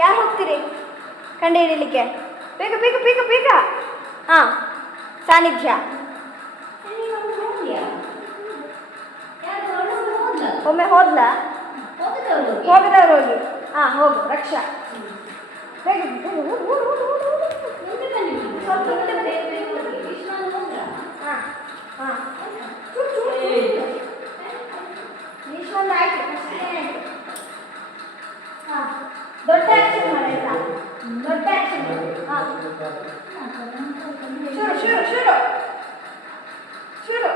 ಯಾರು ಹೋಗ್ತೀರಿ ಕಂಡು ಹಿಡೀಲಿಕ್ಕೆ? ಬೇಗ ಬೇಗ ಬೇಗ ಬೇಗ. ಹಾಂ, ಸಾನ್ನಿಧ್ಯ. ಒಮ್ಮೆ ಹೋದ್ಲಾ? ಹೋಗದವ್ರು ಹೋಗಿ. ಹಾಂ, ಹೋಗು ರಕ್ಷಾ. ಬೇಗ ಬೇಗ ಸ್ವಲ್ಪ ಮುಂದೆ ಬನ್ನಿ. ಹಾಂ ಹಾಂ, ಇಷ್ಟೊಂದು ಆಯ್ತು. ಹಾಂ, ದೊಡ್ಡ ಆಕ್ಷನ್ ಮಾಡಾಯ್ತಾ? ದೊಡ್ಡ ಆಕ್ಷನ್. ಹಾಂ, ಶುರು ಶುರು ಶುರು ಶುರು.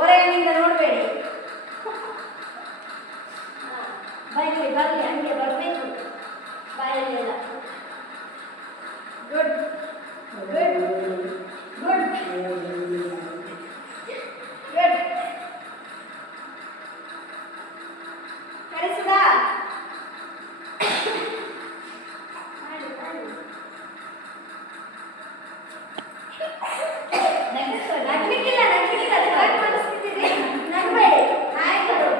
ಓರೆಯಿಂದ ನೋಡಬೇಡಿ. ಬರಲಿ ಬರಲಿ, ಹಂಗೆ ಬರಬೇಕು ಬಾಯಲ್ಲೆಲ್ಲ. Good good good good. ಕರೆಸುದಾ? ನಗ್ಲಿಕ್ಕಿಲ್ಲ, ನಗ್ಲಿಕ್ಕಿಲ್ಲ. ಚೆನ್ನಾಗಿ ಮಾಡಿಸ್ತಿದ್ದೀರಿ, ನಗ್ಬೇಡಿ. ನಾಯಕರು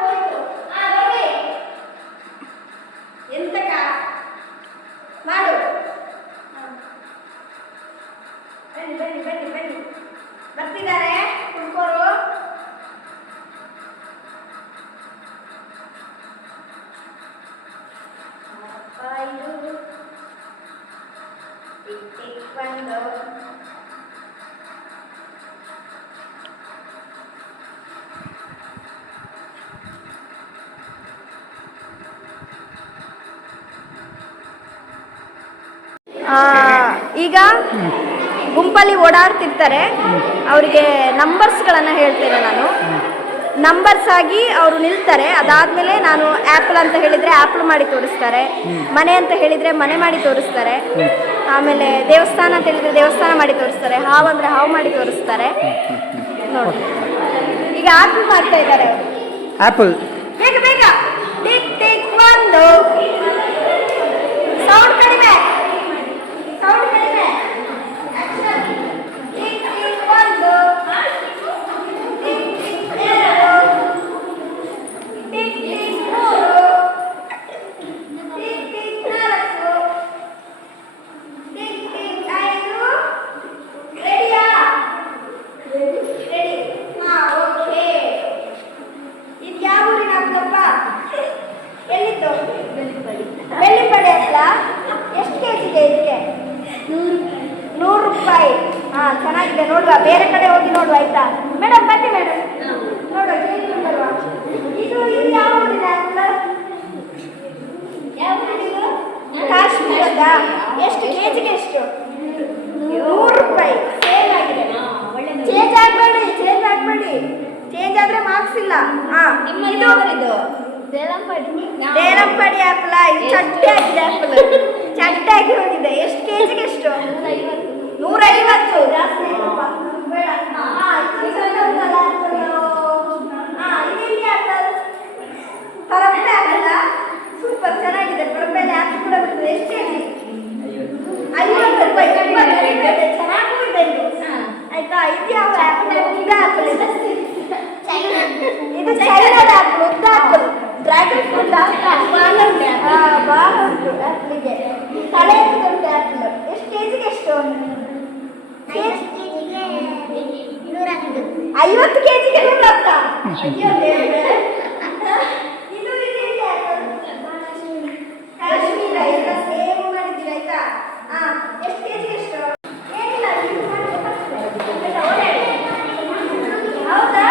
ಹೋಯ್ತು. ನೋಡಿ ಎಂತಕ ಮಾಡು. ಬನ್ನಿ ಬನ್ನಿ ಬನ್ನಿ ಬನ್ನಿ, ಬರ್ತಿದ್ದಾರೆ ಹುಡುಗರು. ಒಂದು ಈಗ ಗುಂಪಲ್ಲಿ ಓಡಾಡ್ತಿರ್ತಾರೆ. ಅವರಿಗೆ ನಂಬರ್ಸ್ಗಳನ್ನು ಹೇಳ್ತೇನೆ ನಾನು. ನಂಬರ್ಸ್ ಆಗಿ ಅವರು ನಿಲ್ತಾರೆ. ಅದಾದಮೇಲೆ ನಾನು ಆ್ಯಪಲ್ ಅಂತ ಹೇಳಿದರೆ ಆ್ಯಪಲ್ ಮಾಡಿ ತೋರಿಸ್ತಾರೆ, ಮನೆ ಅಂತ ಹೇಳಿದರೆ ಮನೆ ಮಾಡಿ ತೋರಿಸ್ತಾರೆ, ಆಮೇಲೆ ದೇವಸ್ಥಾನ ಅಂತ ಹೇಳಿದರೆ ದೇವಸ್ಥಾನ ಮಾಡಿ ತೋರಿಸ್ತಾರೆ, ಹಾವು ಅಂದರೆ ಹಾವು ಮಾಡಿ ತೋರಿಸ್ತಾರೆ. ನೋಡಿ, ಈಗ ಆ್ಯಪಲ್ ಮಾಡ್ತಾ ಇದ್ದಾರೆ. ಆ್ಯಪಲ್ ಬೇಗ ಬೇಗ. ಟಿಕ್ ಟಿಕ್ ಒಂದು. ಸೌಂಡ್ ಕಡಿಮೆ, ಸೌಂಡ್ ಕಡಿಮೆ. ಆಕ್ಷನ್. ಟಿಕ್ ಟಿಕ್ ಒಂದು. ಟಿಕ್ ಟಿಕ್ ಎರಡು. ಟಿಕ್ ಟಿಕ್ ಮೂರು. ಟಿಕ್ ಟಿಕ್ ನಾಲ್ಕು. ಟಿಕ್ ಟಿಕ್ ಐದು. ರೆಡಿಯಾ? ರೆಡಿ. ಹಾಂ, ಓಕೆ. ಇದು ಯಾವ ಊರಿನ ಹಬ್ಬಪ್ಪ? ಎಲ್ಲಿದ್ದು? ಬೆಳ್ಳಿಪಡಿ ಅಲ್ಲ? ಎಷ್ಟು ಕೆಜಿಗೆ ಇದಕ್ಕೆ? 100 ರೂಪಾಯಿ. ಹಾಂ, ಚೆನ್ನಾಗಿದೆ. ನೋಡುವ, ಬೇರೆ ಕಡೆ ಹೋಗಿ ನೋಡುವ ಆಯ್ತಾ? ಮೇಡಮ್ ಬನ್ನಿ ಮೇಡಮ್, ನೋಡುವ ಕೇಳಿ ಬರುವ. ಇದು ಇದು ಯಾವ ಊರಿನ ಹಬ್ಬ? ಯಾವ ಊರಿನ? ಕಾಶ್ಮೀರದ. ಎಷ್ಟು ಕೆಜಿಗೆ ಎಷ್ಟು? 100 ರೂಪಾಯಿ. ಸೇಲ್ ಆಗಿದೆ. ಚೇಂಜ್ ಆಗಬೇಡಿ, ಚೇಂಜ್ ಆಗಬೇಡಿ. ಚೇಂಜ್ ಆದರೆ ಮಾರ್ಕ್ಸ್ ಇಲ್ಲ. ಹಾಂ, ಇದು ದೇರಂಪಡಿ ಆ್ಯಪಲ್. ಇದು ಚಟ್ಟೆ ಆಗಿದೆ ಆ್ಯಪಲ್, ಚಟ್ಟೆ ಆಗಿ ಹೋಗಿದೆ. ಎಷ್ಟು ಕೆಜಿಗೆ ಎಷ್ಟು? 150. ಜಾಸ್ತಿ ಬೇಡ. ಪರಂಪೆ ಆ್ಯಪಲ್ ಸೂಪರ್ ಚೆನ್ನಾಗಿದೆ. ಪರಂಪೆಯಲ್ಲಿ ಆ್ಯಪಲ್ ಕೂಡ ಬರ್ತದೆ. ಎಷ್ಟು ಕೆಜಿ? 50 ರೂಪಾಯಿ. ಚೆನ್ನಾಗೂ ಇದೆ ಇದು ಆಯ್ತಾ? ಇದು ಯಾವ ಆ್ಯಪಲ್? ಉದ್ದ ಆ್ಯಪಲ್. ಇದು ಚೈನಾದ ಆ್ಯಪಲ್, ಉದ್ದ ಆ್ಯಪಲ್. ಡ್ರ್ಯಾಗನ್ ಫ್ರೂಟ್ ಬಾಳ ಉಂಟು ಆ್ಯಪಲ್ಗೆ. ತಲೆ ಉಂಟು ಆ್ಯಪಲ್. ಎಷ್ಟು ಕೆಜಿಗೆ ಎಷ್ಟು? 50 ಕೆಜಿಗೆ 110. ಇದು ಕಾಶ್ಮೀರ. ಎಲ್ಲ ಸೇವ್ ಮಾಡಿದ್ದೀವಿ ಆಯ್ತಾ? ಹಾಂ, ಎಷ್ಟು ಕೆಜಿಗೆ ಎಷ್ಟು? ಏನಿಲ್ಲ, ಹೌದಾ?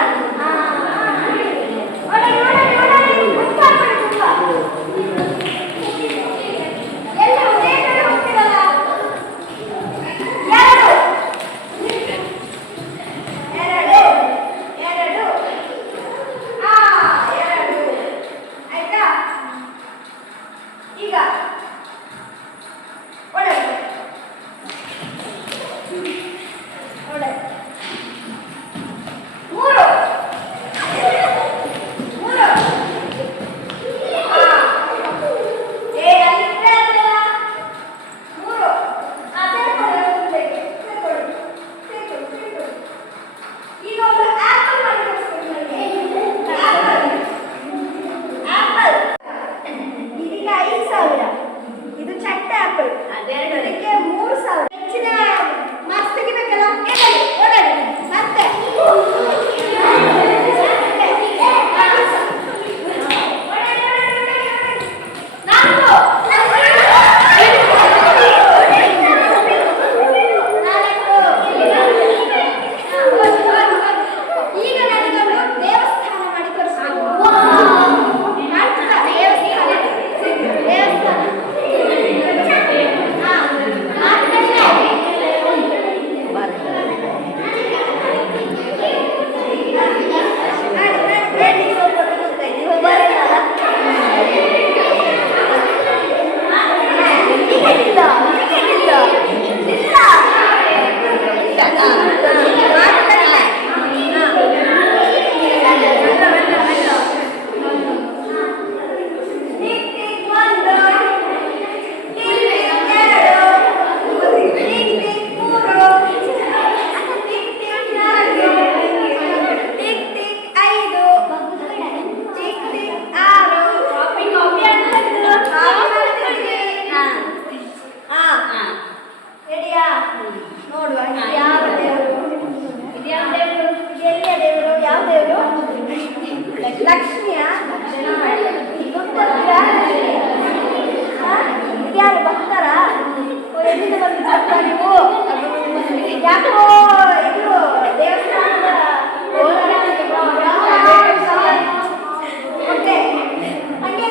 ಎರಡು. ಲಕ್ಷ್ಮಿಯ ಇದ್ಯಾರು ಭಕ್ತರ ಎಲ್ಲಿಂದ ಬಂದಿದ್ದಪ್ಪ ನೀವು? ಯಾಕೋ ಇದು ದೇವಸ್ಥಾನದ ಓಕೆ ಹಂಗೆ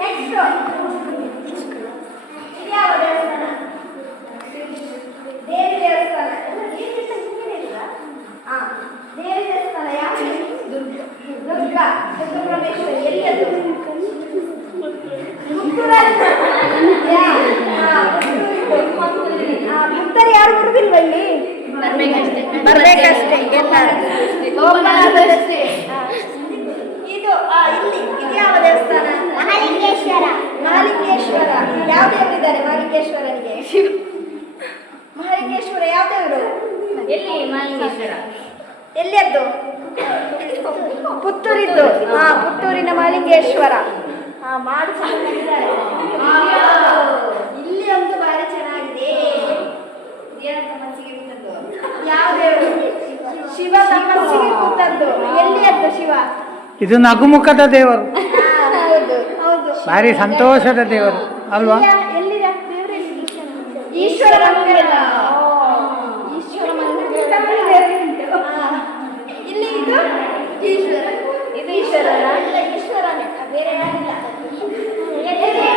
ನೆಕ್ಸ್ಟ್ ಇದ್ಯಾವ ದೇವಸ್ಥಾನ? ದೇವಿ ದೇವಸ್ಥಾನ. ದೇವಿ ದೇವಸ್ಥಾನ ಯಾವುದು? ದುರ್ಗಾ ಪರಮೇಶ್ವರಿ. ಎಲ್ಲಿ ಅದು? ಭಕ್ತರು ಯಾರು ಬರುದಿಲ್ವ ಇಲ್ಲಿ? ಬರ್ಬೇಕಷ್ಟೇ. ಇದು ಇಲ್ಲಿ ಇದ್ಯಾವ ದೇವಸ್ಥಾನ? ಮಹಾಲಿಂಗೇಶ್ವರ. ಮಹಾಲಿಂಗೇಶ್ವರ ಯಾವ ದೇವರಿದ್ದಾರೆ? ಮಹಾಲಿಂಗೇಶ್ವರನಿಗೆ ಮಹಾಲಿಂಗೇಶ್ವರ ಯಾವ ದೇವರು? ಎಲ್ಲಿ ಮಹಾಲಿಂಗೇಶ್ವರ? ಎಲ್ಲಿ ಅದು? ಪುತ್ತೂರಿದ್ದು. ಪುತ್ತೂರಿನ ಮಹಾಲಿಂಗೇಶ್ವರ. ಮಾಡಿ ಚೆನ್ನಾಗಿದ್ದಾರೆ. ಇಲ್ಲಿ ಒಂದು ಬಾರಿ ಚೆನ್ನಾಗಿದೆ. ಯಾವ ದೇವರು? ಶಿವ ತಪಸ್ಸಿಗೆ ಕೂತದ್ದು. ಎಲ್ಲಿ ಅದು ಶಿವ? ಇದು ನಗುಮುಖದ ದೇವರು, ಹೌದು ಹೌದು. ಭಾರಿ ಸಂತೋಷದ ದೇವರು ಅಲ್ವಾ? ಎಲ್ಲಿದೆ ದೇವರು? ಈಶ್ವರ ಮಂದಿರ. ಈಶ್ವರ ಮಂದಿರ. ಇಲ್ಲಿ ಇದು ಈಶ್ವರ. ಇದು ಈಶ್ವರನ? ಇಲ್ಲ, ಈಶ್ವರನೇ, ಬೇರೆ ಯಾರಿಲ್ಲ.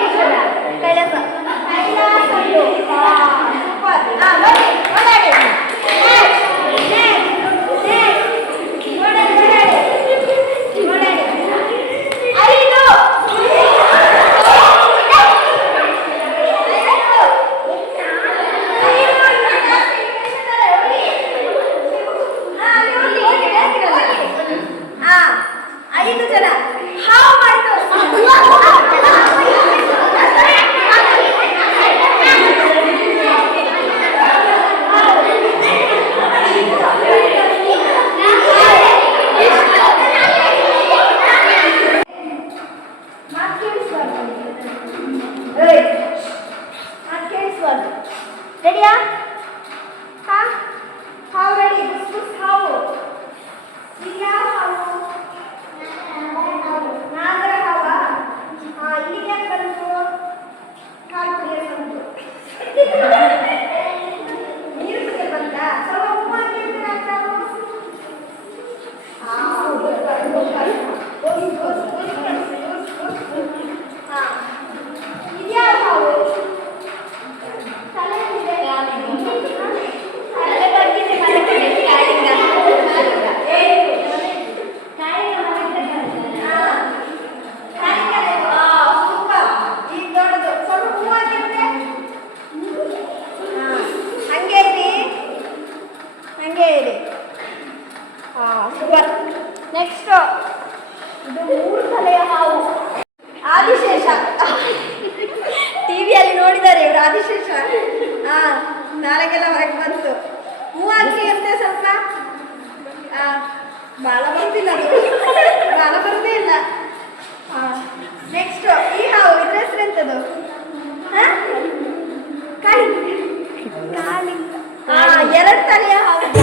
ಈಶ್ವರ ಕೈಲಾಸ. ಕೈಲಾಸ. ರೆಡಿಯಾ? ಹಾವು ರೆಡಿ. ಹಾವು ಇದ್ಯಾವ ಹಾವು? ನಾಗರ ಹಾವ. ಇಲ್ಲಿಗೆ ಯಾಕೆ ಬಂತು? ಕಾಲು ಕುಡಿಯೋಕೆ ಬಂತು. ನೀರು ಕುಡಿಯೋಕೆ ಬಂತ? ಸ್ವಲ್ಪ ಉಪ್ಪು ಹಾಕಿದ್ರೆ ಆಗ್ತಾವು. ಇದ್ಯಾವ ಹಾವು? ನೆಕ್ಸ್ಟ್ ಇದು 3 ತಲೆಯ ಹಾವು. ಆದಿಶೇಷ. ಟಿವಿಯಲ್ಲಿ ನೋಡಿದ್ದಾರೆ ಇವರು ಆದಿಶೇಷ. ನಾಳೆಗೆಲ್ಲ ಹೊರಗೆ ಬಂತು. ಮೂವಾಕಿ ಅಂತೆ ಸ್ವಲ್ಪ ಬಾಳ ಬಂದಿಲ್ಲ, ಬಾಳ ಬರೋದೇ ಇಲ್ಲ. ನೆಕ್ಸ್ಟ್ ಈ ಹಾವು, ಇದ್ರ ಹೆಸರು ಎಂತದು? ಕಾಳಿ. 2 ತಲೆಯ ಹಾವು.